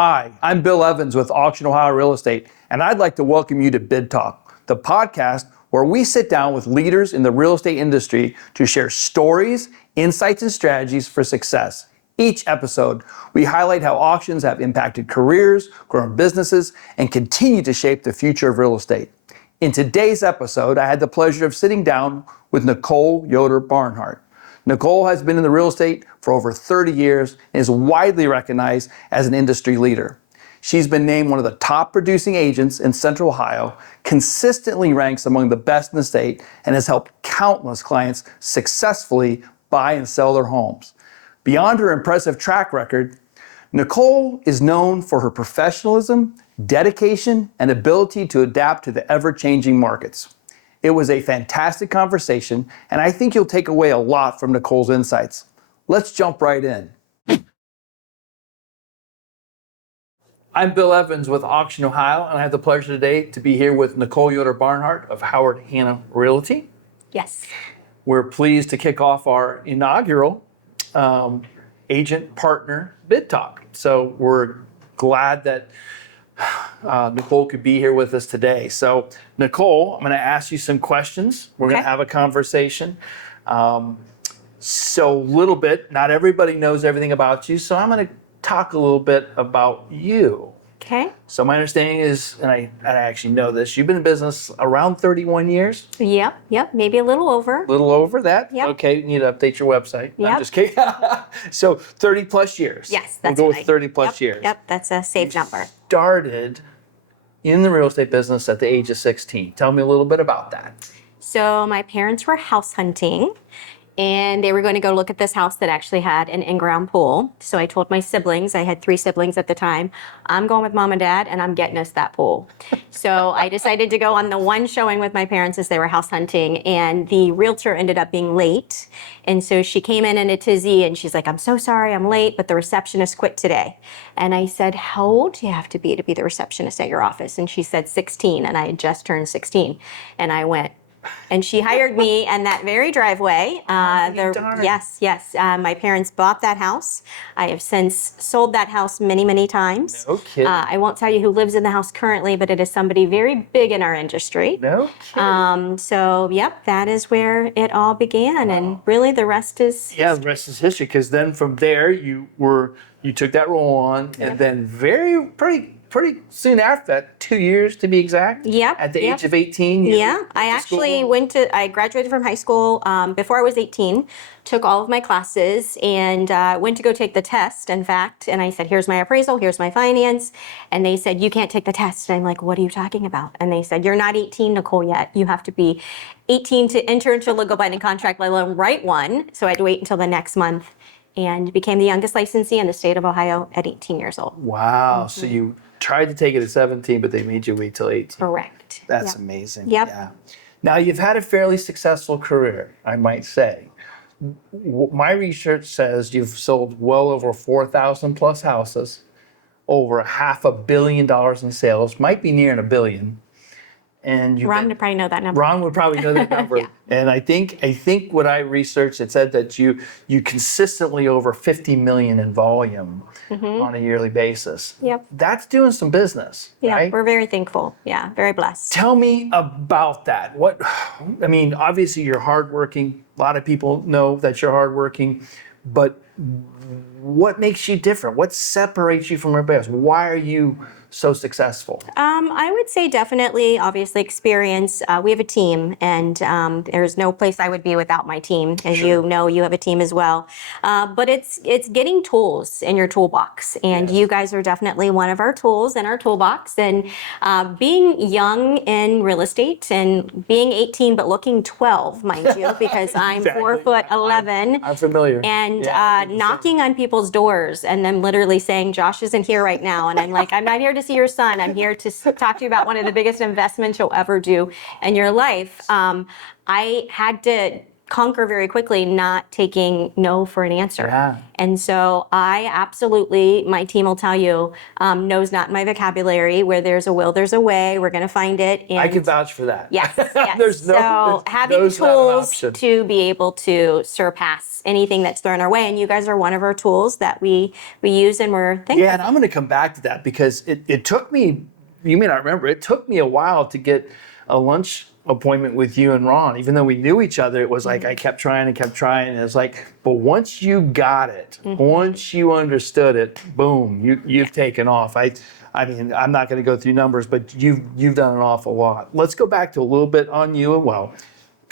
Hi, I'm Bill Evans with Auction Ohio Real Estate, and I'd like to welcome you to Bid Talk, the podcast where we sit down with leaders in the real estate industry to share stories, insights, and strategies for success. Each episode, we highlight how auctions have impacted careers, grown businesses, and continue to shape the future of real estate. In today's episode, I had the pleasure of sitting down with Nicole Yoder-Barnhart. Nicole has been in the real estate for over 30 years and is widely recognized as an industry leader. She's been named one of the top producing agents in Central Ohio, consistently ranks among the best in the state, and has helped countless clients successfully buy and sell their homes. Beyond her impressive track record, Nicole is known for her professionalism, dedication, and ability to adapt to the ever-changing markets. It was a fantastic conversation, and I think you'll take away a lot from Nicole's insights. Let's jump right in. I'm Bill Evans with Auction Ohio, and I have the pleasure today to be here with Nicole Yoder-Barnhart of Howard Hanna Realty. Yes. We're pleased to kick off our inaugural agent partner bid talk. So we're glad that Nicole could be here with us today. So Nicole, I'm going to ask you some questions. We're going to have a conversation. So a little bit, not everybody knows everything about you. So I'm going to talk a little bit about you. Okay. So my understanding is, and I actually know this, you've been in business around 31 years? Yep. Maybe a little over. A little over that? Yep. Okay, you need to update your website. Yep. I'm just kidding. So 30 plus years. Yes, that's We'll go right. with 30 plus years. Yep, that's a safe number. Started in the real estate business at the age of 16. Tell me a little bit about that. So my parents were house hunting, and they were going to go look at this house that actually had an in-ground pool. So I told my siblings, I had 3 siblings at the time, I'm going with mom and dad, and I'm getting us that pool. So I decided to go on the one showing with my parents as they were house hunting, and the realtor ended up being late. And so she came in a tizzy, and she's like, I'm so sorry I'm late, but the receptionist quit today. And I said, how old do you have to be the receptionist at your office? And she said 16, and I had just turned 16. And I went, and she hired me in that very driveway. Yes. My parents bought that house. I have since sold that house many, many times. No kidding. I won't tell you who lives in the house currently, but it is somebody very big in our industry. No kidding. So, yep, that is where it all began. And really the rest is Yeah, the rest is history, because then from there you took that role on, and then pretty soon after that, 2 years to be exact. Yep. At the age of 18. I graduated from high school before I was 18, took all of my classes, and went to go take the test, in fact. And I said, here's my appraisal, here's my finance. And they said, you can't take the test. And I'm like, what are you talking about? And they said, you're not 18, Nicole, yet. You have to be 18 to enter into a legal binding contract, let alone write one. So I had to wait until the next month, and became the youngest licensee in the state of Ohio at 18 years old. Wow. So you tried to take it at 17, but they made you wait till 18. Correct. That's Yep. amazing. Yep. Yeah. Now, you've had a fairly successful career, I might say. My research says you've sold well over 4,000 plus houses, over $500 million in sales, might be nearing $1 billion. And Ron would probably know that number. Ron would probably know that number. Yeah. And I think what I researched, it said that you consistently over 50 million in volume on a yearly basis. Yep. That's doing some business, Yeah, right? we're very thankful. Yeah, very blessed. Tell me about that. Obviously you're hardworking. A lot of people know that you're hardworking, but what makes you different? What separates you from everybody else? Why are you so successful? I would say definitely, obviously, experience. We have a team, and there's no place I would be without my team. As you know, you have a team as well. But it's getting tools in your toolbox, and you guys are definitely one of our tools in our toolbox. And being young in real estate, and being 18 but looking 12, mind you, because I'm Exactly. 4'11". I'm familiar. And Yeah, knocking on people's doors and then literally saying, Josh isn't here right now. And I'm like, I'm not here to see your son. I'm here to talk to you about one of the biggest investments you'll ever do in your life. I had to conquer very quickly not taking no for an answer. Yeah. And so I absolutely, my team will tell you, no's not my vocabulary. Where there's a will, there's a way. We're going to find it. And I can vouch for that. yes, yes. There's no, so having no's not an tools option. to be able to surpass anything that's thrown our way. And you guys are one of our tools that we use and we're thankful. Yeah, and I'm going to come back to that because it took me, you may not remember, it took me a while to get a lunch appointment with you and Ron. Even though we knew each other, it was like I kept trying and kept trying. And it's like, but once you got it, once you understood it, boom, you've taken off. I mean, I'm not going to go through numbers, but you've done an awful lot. Let's go back to a little bit on you. Well,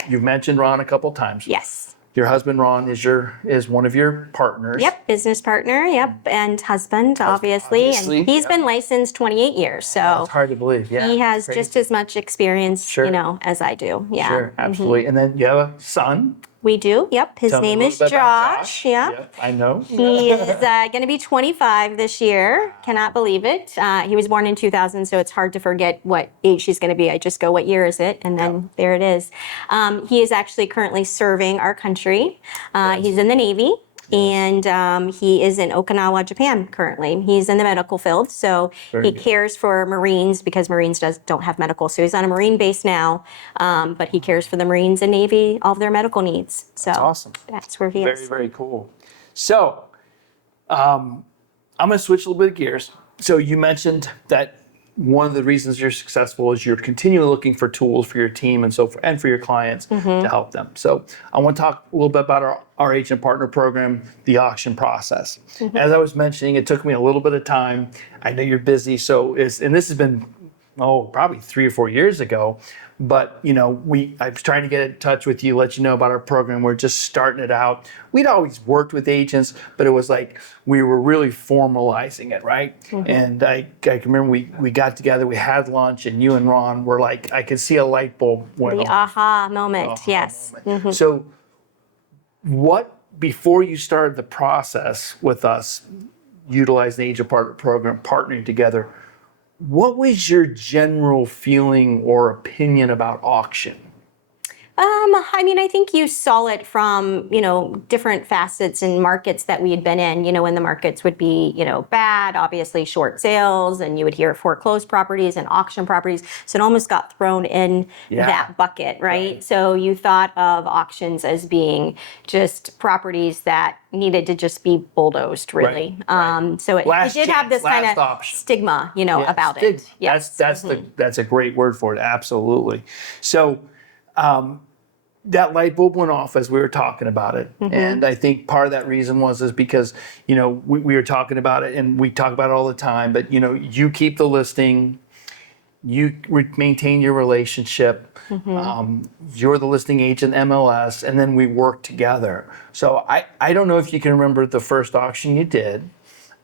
you've mentioned Ron a couple times. Yes. Your husband Ron is one of your partners. Yep, business partner. Yep, and husband, obviously. obviously, And he's yep. been licensed 28 years, so It's hard to believe. Yeah, he has crazy. just as much experience, Sure. as I do. Yeah. Sure, absolutely. And then you have a son. We do. Yep. His Tell me a name little is bit about Josh. Yep. Yep, I know. He is going to be 25 this year. Cannot believe it. He was born in 2000, so it's hard to forget what age he's going to be. I just go, what year is it? And then there it is. He is actually currently serving our country. He's in the Navy. And he is in Okinawa, Japan currently. He's in the medical field, so Very he good. cares for Marines because Marines don't have medical. So he's on a Marine base now, but he cares for the Marines and Navy, all of their medical needs. So That's awesome. that's where he Very, is. very cool. So, I'm going to switch a little bit of gears. So you mentioned that one of the reasons you're successful is you're continually looking for tools for your team and so forth, and for your clients to help them. So I want to talk a little bit about our agent partner program, the auction process. As I was mentioning, it took me a little bit of time. I know you're busy, and this has been probably 3 or 4 years ago. But I was trying to get in touch with you, let you know about our program. We're just starting it out. We'd always worked with agents, but it was like we were really formalizing it, right? And I can remember we got together, we had lunch, and you and Ron were like, I could see a light bulb went The off. aha moment, yes. So, before you started the process with us, utilizing the agent partner program, partnering together, what was your general feeling or opinion about auction? I mean, I think you saw it from, different facets and markets that we had been in, when the markets would be, bad, obviously short sales, and you would hear foreclosed properties and auction properties. So it almost got thrown in that bucket, right? So you thought of auctions as being just properties that needed to just be bulldozed, really. So it did have this kind of stigma, about it. Yes. That's a great word for it. Absolutely. So, that light bulb went off as we were talking about it. And I think part of that reason is because, we were talking about it and we talk about it all the time, but you keep the listing, you maintain your relationship, you're the listing agent MLS, and then we work together. So I don't know if you can remember the first auction you did.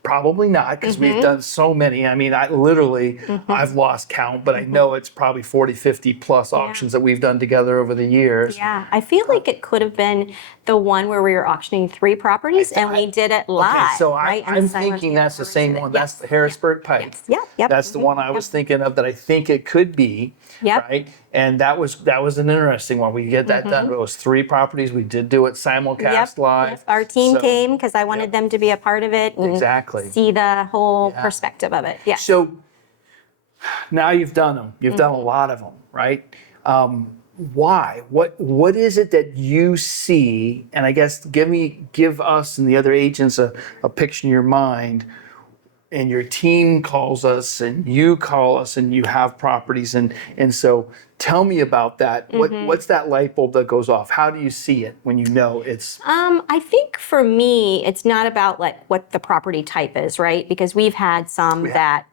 Probably not, because we've done so many. I mean, I've lost count, but I know it's probably 40, 50 plus auctions that we've done together over the years. Yeah, I feel like it could have been the one where we were auctioning 3 properties and we did it live. Okay, so right? I'm thinking that's the same one. That's the Harrisburg Pike. Yep. That's the one I was thinking of that I think it could be. Yep. Right? And that was an interesting one. We get that done. It was 3 properties. We did do it simulcast live. Yep. Our team So- came because I wanted them to be a part of it and Exactly. see the whole perspective of it. Yeah. So now you've done them. You've done a lot of them, right? Why? What is it that you see? And I guess give us and the other agents a picture in your mind. And your team calls us, and you call us, and you have properties, and so tell me about that. What's that light bulb that goes off? How do you see it when you know it's? I think for me, it's not about like what the property type is, right? Because we've had some that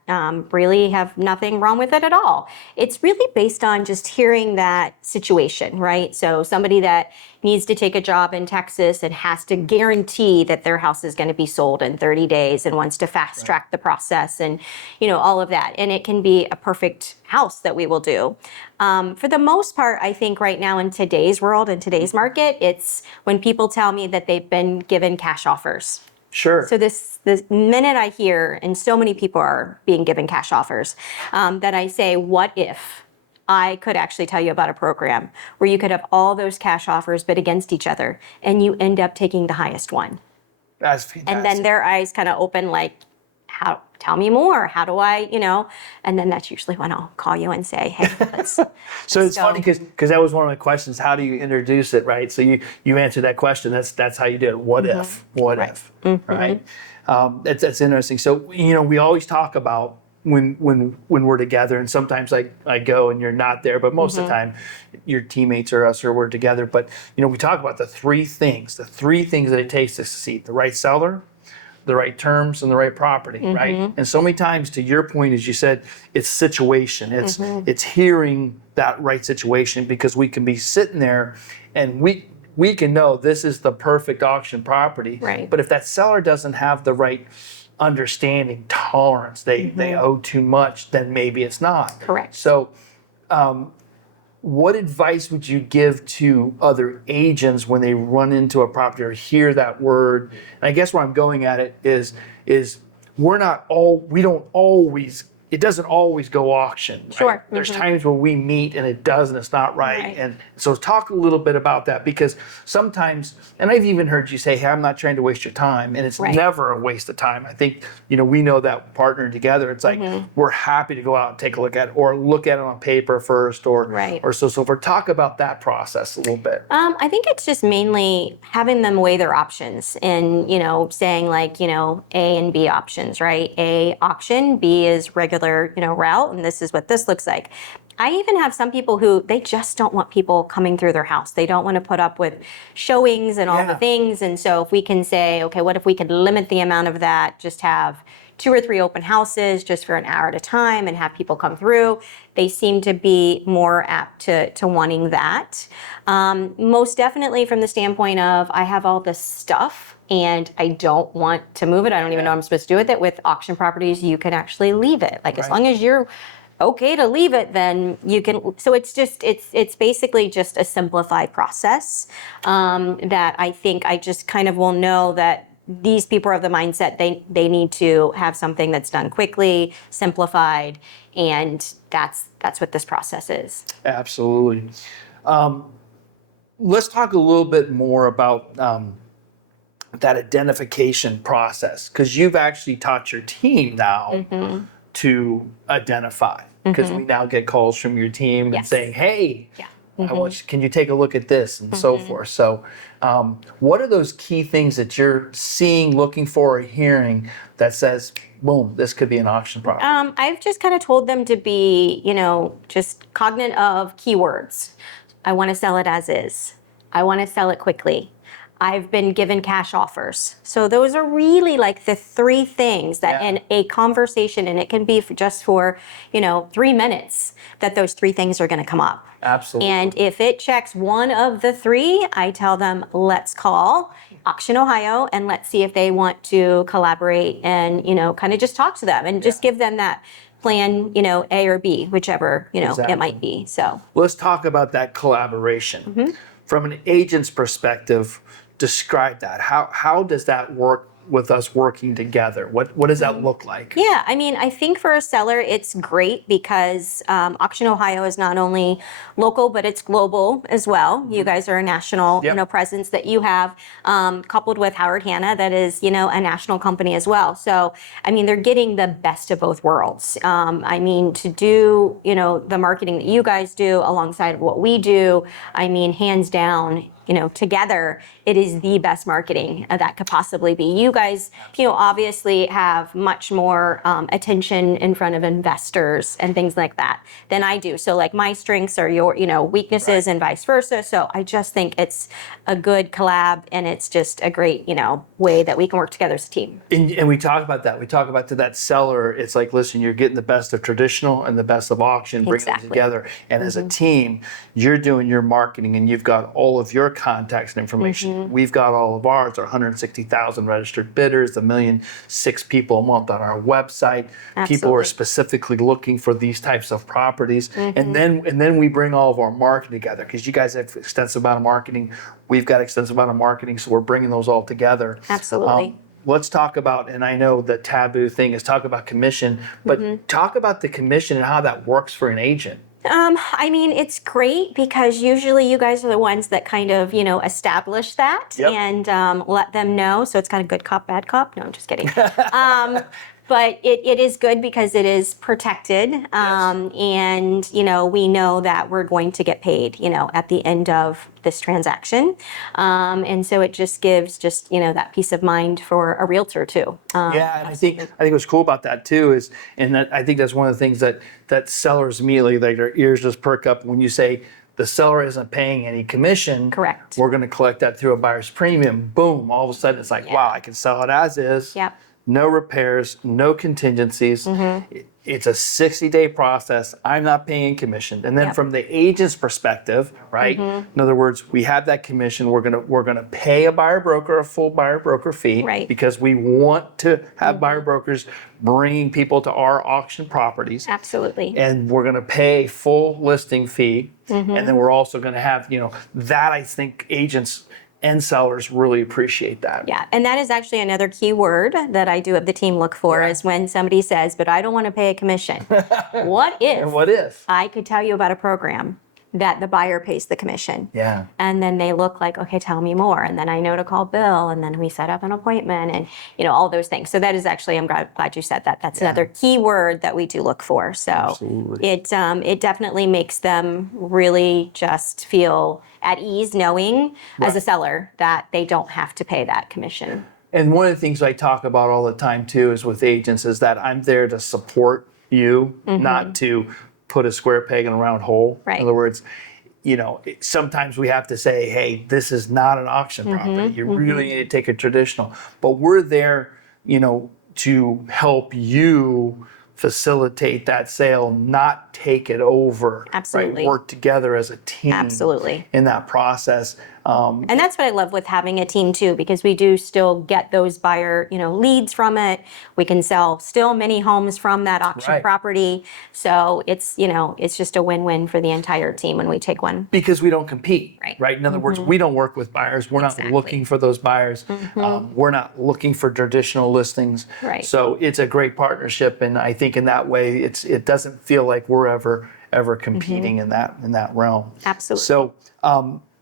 really have nothing wrong with it at all. It's really based on just hearing that situation, right? So somebody that needs to take a job in Texas and has to guarantee that their house is going to be sold in 30 days and wants to fast track the process and, all of that. And it can be a perfect house that we will do. For the most part, I think right now in today's world, in today's market, it's when people tell me that they've been given cash offers. Sure. So the minute I hear, and so many people are being given cash offers, that I say, what if I could actually tell you about a program where you could have all those cash offers bid against each other, and you end up taking the highest one. That's fantastic. And then their eyes kind of open like, how, tell me more. How do I, and then that's usually when I'll call you and say, hey, let's So it's go. funny because that was one of my questions. How do you introduce it, right? So you answered that question. That's how you did it. What if? What if? Right? That's interesting. So we always talk about when we're together, and sometimes I go and you're not there, but most of the time your teammates or us or we're together. But we talk about the three things that it takes to succeed: the right seller, the right terms, and the right property, right? And so many times, to your point, as you said, it's situation. It's hearing that right situation, because we can be sitting there and we can know this is the perfect auction property. Right. But if that seller doesn't have the right understanding, tolerance, they owe too much, then maybe it's not. Correct. So what advice would you give to other agents when they run into a property or hear that word? And I guess where I'm going at it is it doesn't always go auction. Right? Sure. There's times where we meet and it does and it's not right. Right. And so talk a little bit about that, because sometimes, and I've even heard you say, hey, I'm not trying to waste your time. And it's Right. never a waste of time. I think, we know that partnering together, it's like, we're happy to go out and take a look at it, or look at it on paper first, or Right. or so forth. Talk about that process a little bit. I think it's just mainly having them weigh their options and, saying like, A and B options, right? A, auction, B is regular, route, and this is what this looks like. I even have some people who they just don't want people coming through their house. They don't want to put up with showings and all the things. And so if we can say, okay, what if we could limit the amount of that, just have 2 or 3 open houses just for an hour at a time and have people come through, they seem to be more apt to wanting that. Most definitely from the standpoint of, I have all this stuff and I don't want to move it. I don't even know what I'm supposed to do with it. With auction properties, you can actually leave it. Like, as long as you're okay to leave it, then you can. So it's basically just a simplified process that I think I just kind of will know that these people are of the mindset they need to have something that's done quickly, simplified, and that's what this process is. Absolutely. Let's talk a little bit more about that identification process, because you've actually taught your team now to identify, because we now get calls from your team and saying, hey, can you take a look at this, and so forth. So what are those key things that you're seeing, looking for, or hearing that says, boom, this could be an auction property? I've just kind of told them to be, just cognizant of keywords. I want to sell it as is. I want to sell it quickly. I've been given cash offers. So those are really like the 3 things that in a conversation, and it can be just for, 3 minutes, that those 3 things are going to come up. Absolutely. And if it checks one of the 3, I tell them, let's call Auction Ohio and let's see if they want to collaborate and, kind of just talk to them and just give them that plan, A or B, whichever, it might be. So let's talk about that collaboration. From an agent's perspective, describe that. How does that work with us working together? What does that look like? Yeah, I think for a seller, it's great because Auction Ohio is not only local, but it's global as well. You guys are a national, presence that you have, coupled with Howard Hanna, that is, a national company as well. So, they're getting the best of both worlds. To do, the marketing that you guys do alongside what we do, hands down, together, it is the best marketing that could possibly be. You guys, obviously have much more attention in front of investors and things like that than I do. So like my strengths are your, weaknesses and vice versa. So I just think it's a good collab, and it's just a great, way that we can work together as a team. And we talk about that. We talk about to that seller, it's like, listen, you're getting the best of traditional and the best of auction, bringing them together. And as a team, you're doing your marketing and you've got all of your contacts and information. We've got all of ours, our 160,000 registered bidders, 1.6 million people a month on our website. People are specifically looking for these types of properties. And then we bring all of our marketing together, because you guys have extensive amount of marketing. We've got extensive amount of marketing, so we're bringing those all together. Absolutely. Let's talk about, and I know the taboo thing is talk about commission, but talk about the commission and how that works for an agent. I mean, it's great because usually you guys are the ones that kind of, establish that Yep. and let them know. So it's kind of good cop, bad cop. No, I'm just kidding. But it is good because it is protected. And, we know that we're going to get paid, at the end of this transaction. And so it just gives that peace of mind for a realtor too. Yeah, and I think what's cool about that too is, and that I think that's one of the things that sellers immediately, like, their ears just perk up when you say the seller isn't paying any commission. Correct. We're going to collect that through a buyer's premium. Boom! All of a sudden, it's like, wow, I can sell it as is. Yep. No repairs, no contingencies. It's a 60-day process. I'm not paying commission. And then Yep. from the agent's perspective, right? In other words, we have that commission. We're gonna pay a buyer broker a full buyer broker fee, Right. because we want to have buyer brokers bringing people to our auction properties. Absolutely. And we're gonna pay full listing fee. And then we're also gonna have, that I think agents and sellers really appreciate that. Yeah, and that is actually another key word that I do have the team look for is when somebody says, but I don't want to pay a commission. What And what if? I could tell you about a program that the buyer pays the commission? Yeah. And then they look like, okay, tell me more. And then I know to call Bill, and then we set up an appointment, and all those things. So that is actually, I'm glad you said that. That's another key word that we do look for. So Absolutely. it definitely makes them really just feel at ease knowing as a seller that they don't have to pay that commission. And one of the things I talk about all the time too is with agents is that I'm there to support you, not to put a square peg in a round hole. Right. In other words, sometimes we have to say, hey, this is not an auction property. You really need to take a traditional. But we're there, to help you facilitate that sale, not take it over. Absolutely. Right? Work together as a team. Absolutely. In that process. And that's what I love with having a team too, because we do still get those buyer, leads from it. We can sell still many homes from that auction Right. property. So it's, it's just a win-win for the entire team when we take one. Because we don't compete, Right. In other words, we don't work with buyers. We're not looking for those buyers. We're not looking for traditional listings. Right. So it's a great partnership, and I think in that way, it doesn't feel like we're ever competing in that realm. Absolutely. So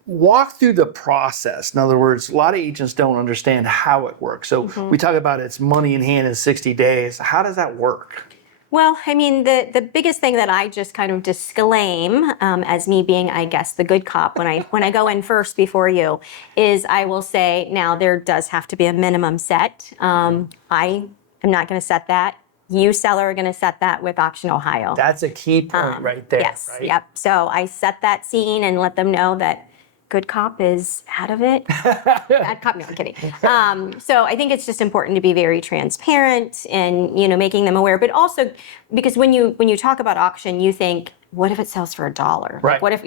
walk through the process. In other words, a lot of agents don't understand how it works. So we talk about it's money in hand in 60 days. How does that work? Well, I mean, the biggest thing that I just kind of disclaim as me being, I guess, the good cop when I go in first before you is I will say, now there does have to be a minimum set. I am not going to set that. You, seller, are going to set that with Auction Ohio. That's a key point right there. Yes, right? yep. So I set that scene and let them know that good cop is out of it. Bad cop, no, I'm kidding. So I think it's just important to be very transparent and, making them aware. But also, because when you talk about auction, you think, what if it sells for $1? Right. Like, what if,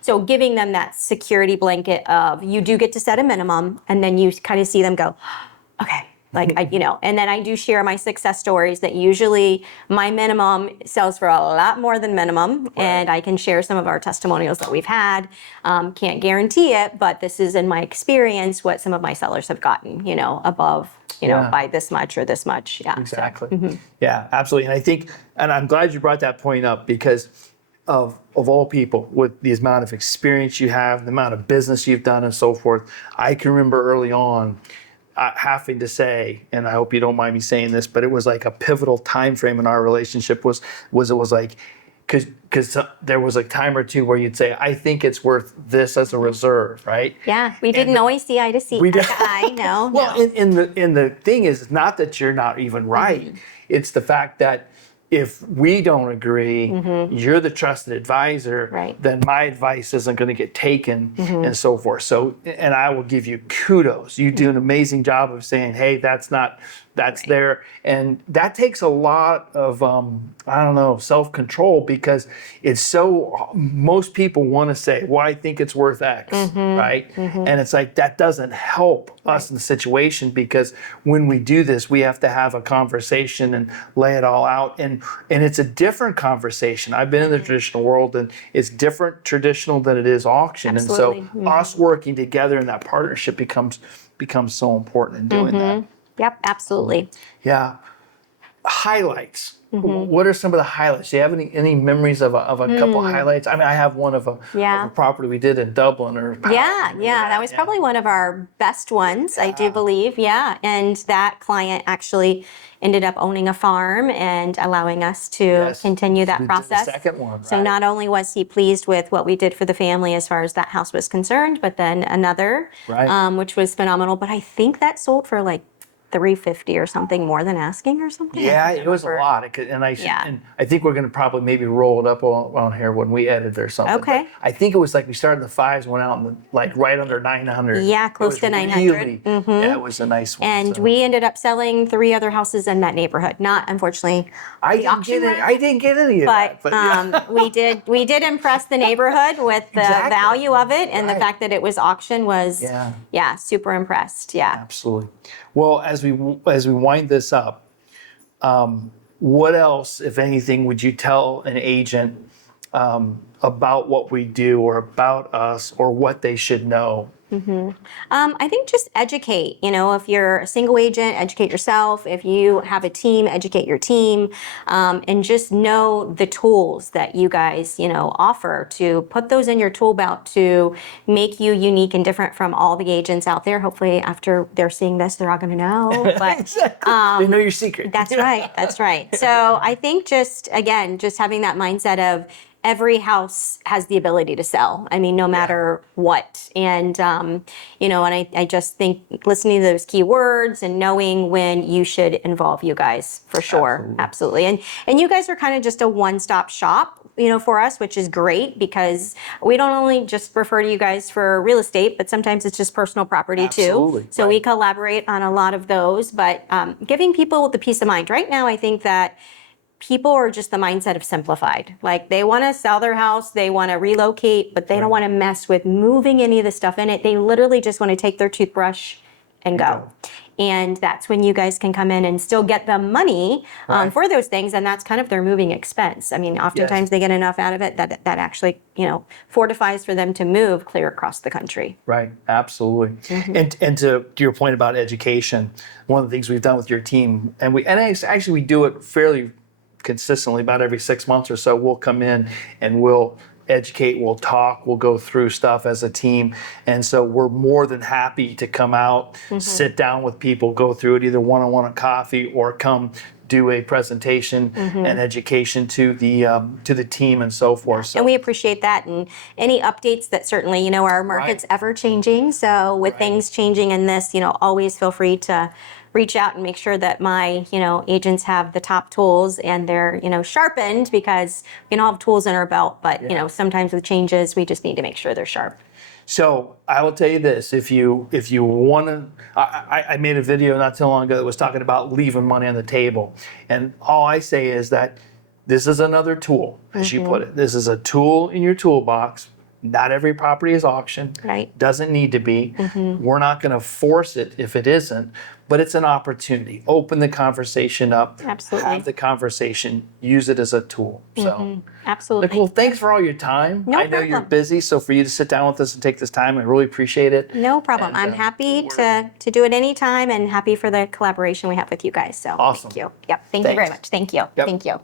so giving them that security blanket of you do get to set a minimum, and then you kind of see them go, okay. Like, and then I do share my success stories that usually my minimum sells for a lot more than minimum. Right. And I can share some of our testimonials that we've had. Can't guarantee it, but this is in my experience what some of my sellers have gotten, above, by this much or this much. Yeah. Exactly. Yeah, absolutely. And I think, and I'm glad you brought that point up because of all people, with the amount of experience you have, the amount of business you've done and so forth, I can remember early on having to say, and I hope you don't mind me saying this, but it was like a pivotal time frame in our relationship was it was like, because there was a time or two where you'd say, I think it's worth this as a reserve, right? Yeah, we didn't always see eye to see. I know. Well, no. and the thing is, it's not that you're not even right. It's the fact that if we don't agree, you're the trusted advisor, Right. then my advice isn't going to get taken and so forth. So, and I will give you kudos. You do an amazing job of saying, hey, that's Right. there. And that takes a lot of, self-control, because it's so, most people want to say, well, I think it's worth X, right? And it's like, that doesn't help us in the situation, because when we do this, we have to have a conversation and lay it all out. And it's a different conversation. I've been in the traditional world, and it's different traditional than it is auction. Absolutely. And so us working together in that partnership becomes so important in doing that. Yep, absolutely. Yeah. highlights. What are some of the highlights? Do you have any memories of a couple highlights? I mean, I have one of a property we did in Dublin. Yeah, that was probably one of our best ones, I do believe. Yeah, and that client actually ended up owning a farm and allowing us to continue that process. The second one, So not only was he pleased with what we did for the family as far as that house was concerned, but then another, which was phenomenal. But I think that sold for like $350 or something more than asking or something. Yeah, it was a lot. And I think we're going to probably maybe roll it up on here when we edit or something. Okay. But I think it was like we started in the fives, went out in like right under 900. Yeah, close to 900. Yeah, it was a nice one. And we ended up selling 3 other houses in that neighborhood. Not, unfortunately, I didn't get any of that. But we did impress the neighborhood with the value of it, and the fact that it was auction was super impressed. Yeah, absolutely. Well, as we wind this up, what else, if anything, would you tell an agent about what we do or about us or what they should know? I think just educate. If you're a single agent, educate yourself. If you have a team, educate your team, and just know the tools that you guys, offer, to put those in your tool belt to make you unique and different from all the agents out there. Hopefully, after they're seeing this, they're all going to know. But they know your secret. That's right. That's right. So I think just having that mindset of every house has the ability to sell. I mean, no matter what. And, and I just think listening to those keywords and knowing when you should involve you guys, for sure. Absolutely. And you guys are kind of just a one-stop shop, for us, which is great, because we don't only just refer to you guys for real estate, but sometimes it's just personal property too. So we collaborate on a lot of those, but giving people the peace of mind. Right now, I think that people are just the mindset of simplified. Like, they want to sell their house, they want to relocate, but they don't want to mess with moving any of the stuff in it. They literally just want to take their toothbrush and go. And that's when you guys can come in and still get the money for those things, and that's kind of their moving expense. I mean, oftentimes they get enough out of it that actually, fortifies for them to move clear across the country. Right, absolutely. And to your point about education, one of the things we've done with your team, and actually we do it fairly consistently, about every 6 months or so, we'll come in and we'll educate, we'll talk, we'll go through stuff as a team. And so we're more than happy to come out, sit down with people, go through it either one-on-one on coffee or come do a presentation and education to the team and so forth. So, and we appreciate that, and any updates that certainly, our market's ever changing. So with things changing in this, always feel free to reach out and make sure that my, agents have the top tools and they're, sharpened, because we don't have tools in our belt, but, sometimes with changes, we just need to make sure they're sharp. So I will tell you this: if you want to, I made a video not too long ago that was talking about leaving money on the table, and all I say is that this is another tool, as you put it. This is a tool in your toolbox. Not every property is auctioned. Right. Doesn't need to be. We're not going to force it if it isn't, but it's an opportunity. Open the conversation up. Absolutely. Have the conversation. Use it as a tool. So, absolutely. Nicole, thanks for all your time. No I know problem. you're busy, so for you to sit down with us and take this time, I really appreciate it. No problem. And, I'm happy to do it anytime, and happy for the collaboration we have with you guys. So awesome. Thank you. Yep. Thank you very much. Thank you. Yep. Thank you.